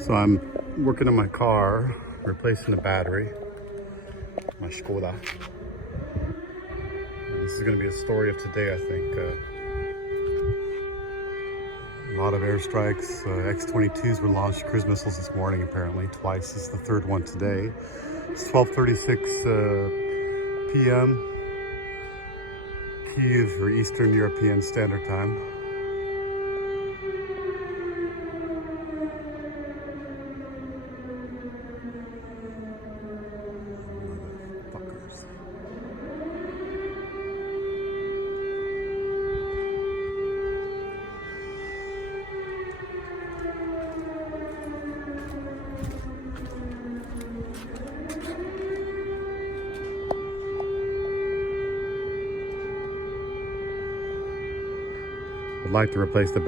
So I'm working on my car, replacing the battery, my Skoda. And this is going to be a story of today, I think. A lot of airstrikes. X-22s were launched cruise missiles this morning, apparently, twice. This is the third one today. It's 12:36 p.m. Kyiv, or Eastern European Standard Time. Motherfuckers. I'd like to replace the